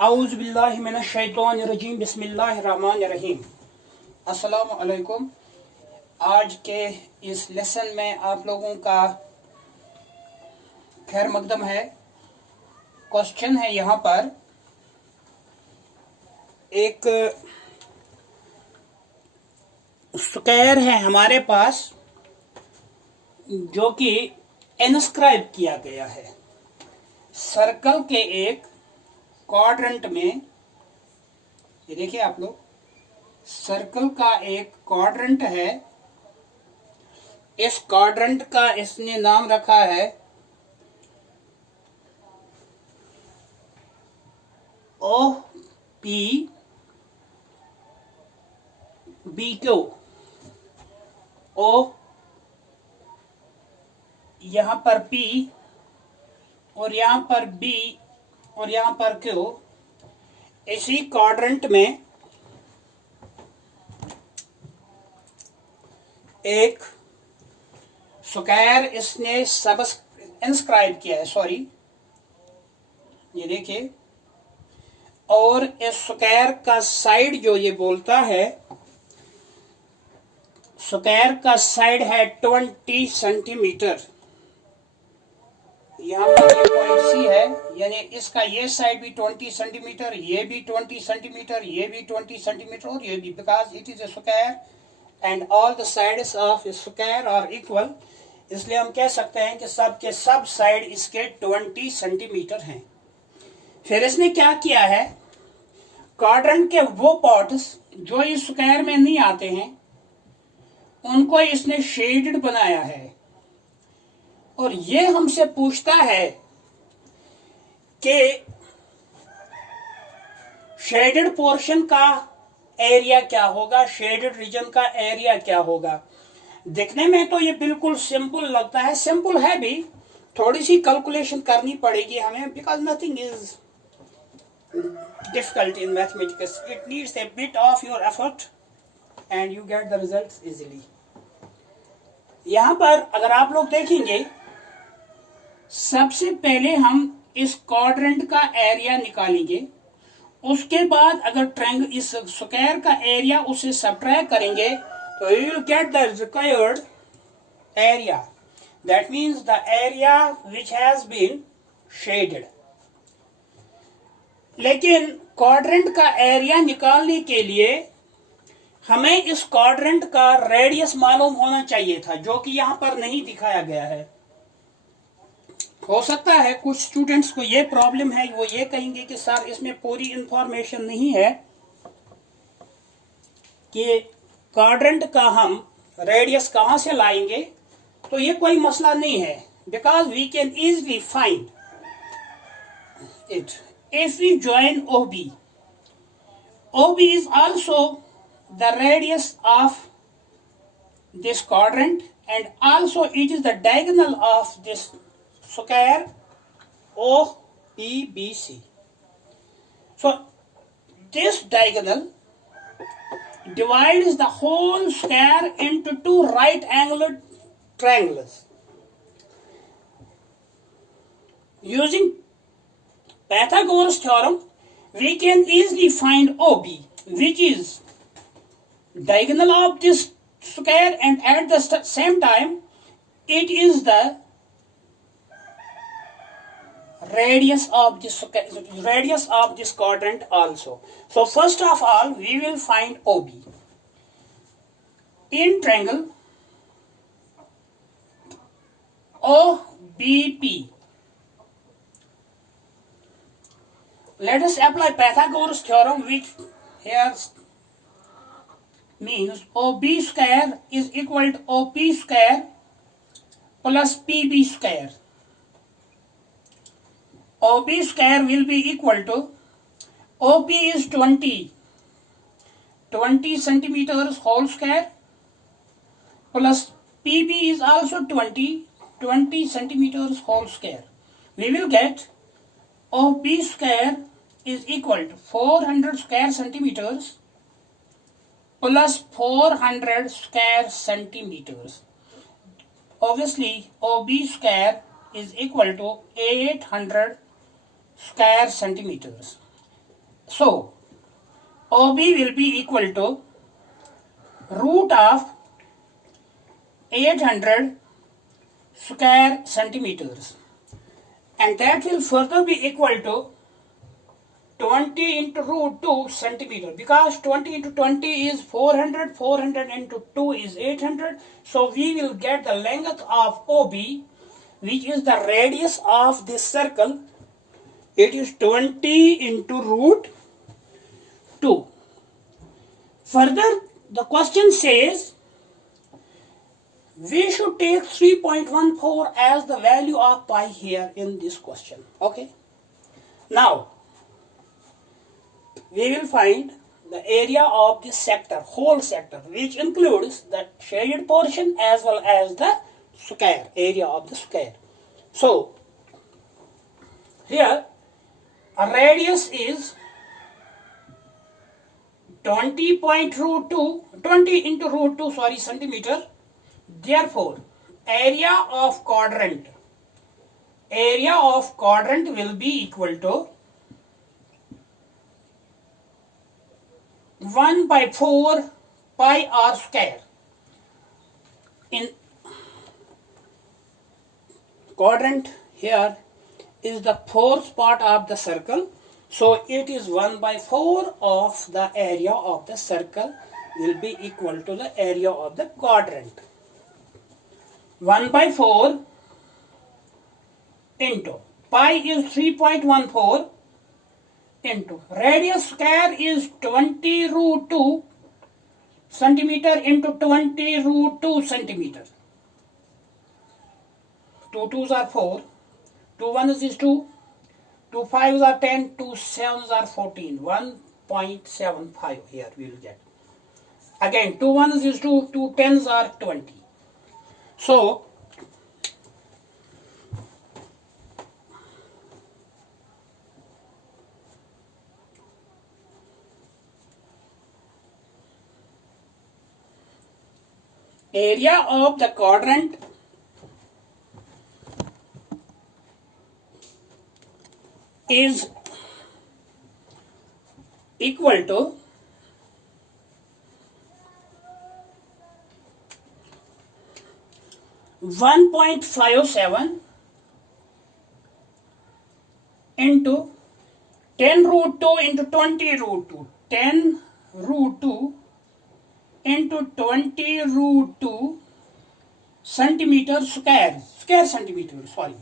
औज़ु बिल्लाहि मिनश शैतानिर रजीम बिस्मिल्लाहिर रहमानिर रहीम। अस्सलामु अलैकुम। आज के इस लेसन में आप लोगों का खैर मकदम है। क्वेश्चन है यहाँ पर, एक स्क्वायर है हमारे पास जो कि इंस्क्राइब किया गया है सर्कल के एक क्वाड्रेंट में। ये देखिए आप लोग, सर्कल का एक क्वाड्रेंट है। इस क्वाड्रेंट का इसने नाम रखा है ओ पी बी क्यू। ओ यहां पर P और यहां पर B और यहां पर Q। इसी क्वाड्रेंट में एक स्क्वायर इसने सब इंस्क्राइब किया है, सॉरी ये देखिए। और इस स्क्वायर का साइड जो ये बोलता है, स्क्वायर का साइड है 20 सेंटीमीटर। यहाँ पर ये पॉइंट सी है, यानी इसका ये साइड भी 20 सेंटीमीटर, ये भी 20 सेंटीमीटर, ये भी 20 सेंटीमीटर और ये भी, because it is a square and all the sides of square are equal. इसलिए हम कह सकते हैं कि सब के सब साइड इसके 20 सेंटीमीटर हैं। फिर इसने क्या किया है, क्वाड्रेंट के वो पार्ट्स जो इस स्क्वायर में नहीं आते हैं उनको इसने शेडेड बनाया है। और ये हमसे पूछता है कि शेडेड पोर्शन का एरिया क्या होगा, शेडेड रीजन का एरिया क्या होगा। देखने में तो ये बिल्कुल सिंपल लगता है, सिंपल है भी, थोड़ी सी कैलकुलेशन करनी पड़ेगी हमें, because nothing is difficult in mathematics. It needs a bit of your effort and you get the results easily. यहाँ पर अगर आप लोग देखेंगे, सबसे पहले हम इस क्वाड्रेंट का एरिया निकालेंगे। उसके बाद अगर ट्रायंगल इस स्क्वायर का एरिया उसे सब्ट्रैक्ट करेंगे तो you will get the required area. That means the area which has been shaded. लेकिन क्वाड्रेंट का एरिया निकालने के लिए हमें इस क्वाड्रेंट का रेडियस मालूम होना चाहिए था, जो कि यहां पर नहीं दिखाया गया है। हो सकता है कुछ स्टूडेंट्स को ये प्रॉब्लम है, वो ये कहेंगे कि सर इसमें पूरी इंफॉर्मेशन नहीं है कि क्वाड्रेंट का हम रेडियस कहां से लाएंगे। तो ये कोई मसला नहीं है, because we can easily find it if we join OB. OB is also the radius of this quadrant and also it is the diagonal of this square OPBC. So this diagonal divides the whole square into two right angled triangles. Using Pythagoras theorem, we can easily find OB, which is diagonal of this square, and at the same time, it is the radius of this quadrant also. So first of all, we will find OB. In triangle OBP, let us apply Pythagoras theorem, which here means OB square is equal to OP square plus PB square. OB square will be equal to, OP is 20 centimeters whole square plus PB is also 20 centimeters whole square. We will get OP square is equal to 400 square centimeters plus 400 square centimeters. Obviously, OB square is equal to 800 square centimeters. So OB will be equal to root of 800 square centimeters, and that will further be equal to 20 into root 2 centimeter, because 20 into 20 is 400, 400 into 2 is 800. So we will get the length of OB, which is the radius of this circle. It is 20 into root 2. Further, the question says we should take 3.14 as the value of pi here in this question. Okay. Now, we will find the area of this sector, whole sector, which includes the shaded portion as well as the square, area of the square. So, here a radius is 20 into root 2 centimeter. Therefore, area of quadrant will be equal to 1 by 4 pi r square. In quadrant, here is the fourth part of the circle, so it is 1 by 4 of the area of the circle will be equal to the area of the quadrant. 1 by 4 into pi is 3.14 into radius square is 20 root 2 centimeter into 20 root 2 centimeter. 2 2s are 4, 2 1s is 2, 2 5s are 10, 2 7s are 14, 1.75 here we will get. Again 2 1s is 2, 2 10s are 20. So, area of the quadrant is equal to 1.57 into 10 root 2 into 20 root 2. 10 root 2 into 20 root 2 centimeter square centimeter, sorry.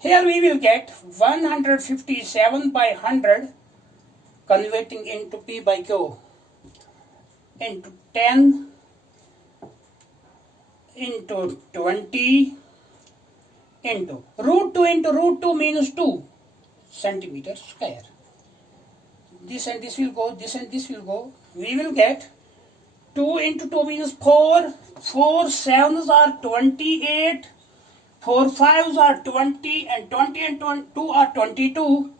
Here we will get 157 by 100 converting into P by Q into 10 into 20 into root 2 means 2 centimeter square. This and this will go, this and this will go. We will get 2 into 2 means 4, 4 7s are 28, 4 5s are 20, and 20 and 2 are 22.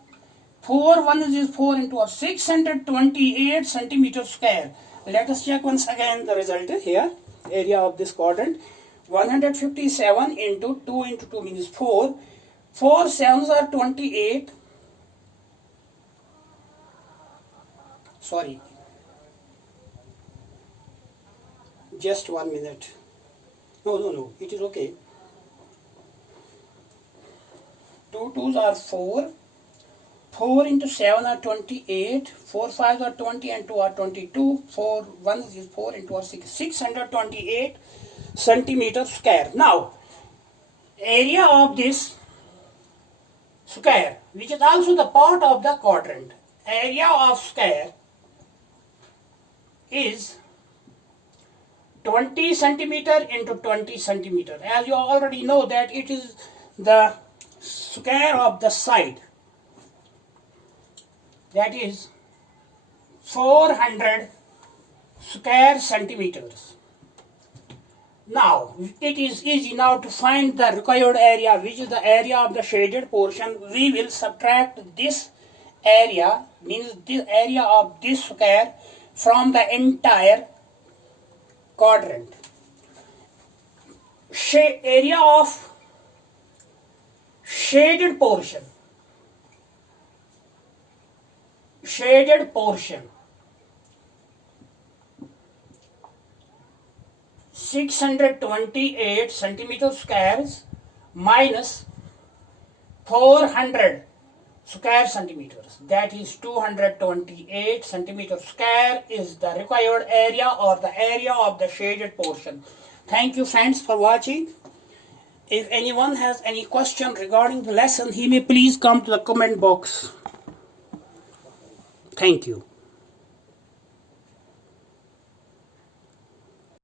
4 1s is 4 into 628 centimeter square. Let us check once again the result here. Area of this quadrant, 157 into 2 means 4. 4 7s are 28. Sorry. Just 1 minute. No, it is okay. 2 2s are 4. 4 into 7 are 28. 4 5s are 20 and 2 are 22. 4 1s is 4 into 6. 628 centimeter square. Now, area of this square, which is also the part of the quadrant, area of square is 20 centimeter into 20 centimeter. As you already know that it is the square of the side, that is 400 square centimeters. Now it is easy now to find the required area, which is the area of the shaded portion. We will subtract this area, means the area of this square, from the entire quadrant. Area of shaded portion shaded portion 628 centimeter squares minus 400 square centimeters, that is 228 centimeter square is the required area or the area of the shaded portion. Thank you friends for watching. If anyone has any question regarding the lesson, he may please come to the comment box. Thank you.